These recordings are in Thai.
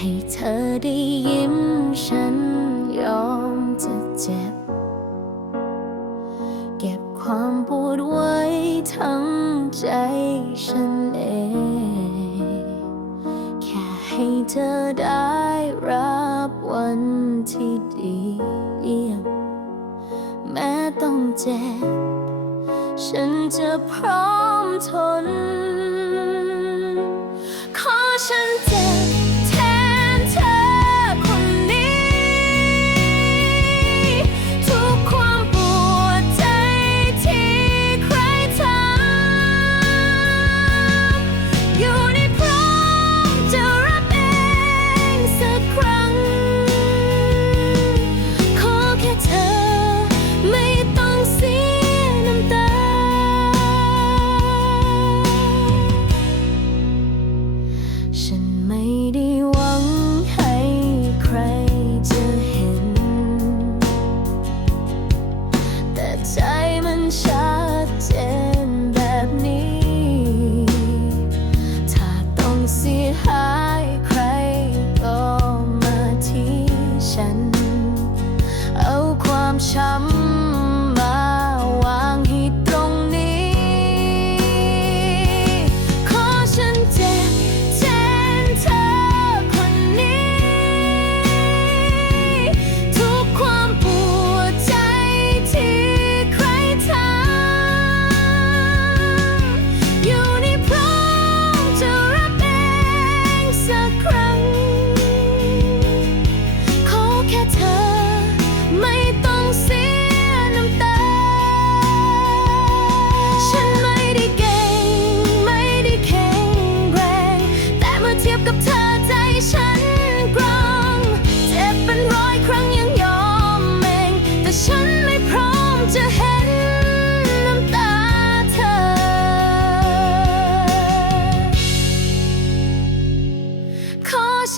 ให้เธอได้ยิ้มฉันยอมจะเจ็บ เก็บความปวดไว้ทั้งใจฉันเอง แค่ให้เธอได้รับวันที่ดีเยี่ยม แม้ต้องเจ็บ ฉันจะพร้อมทน ขอฉัน ใจมันชัดเจนแบบนี้ ถ้าต้องเสียหายใครก็มาที่ฉัน เอาความช้ำ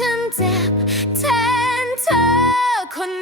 ฉันเจ็บแทนเธอคน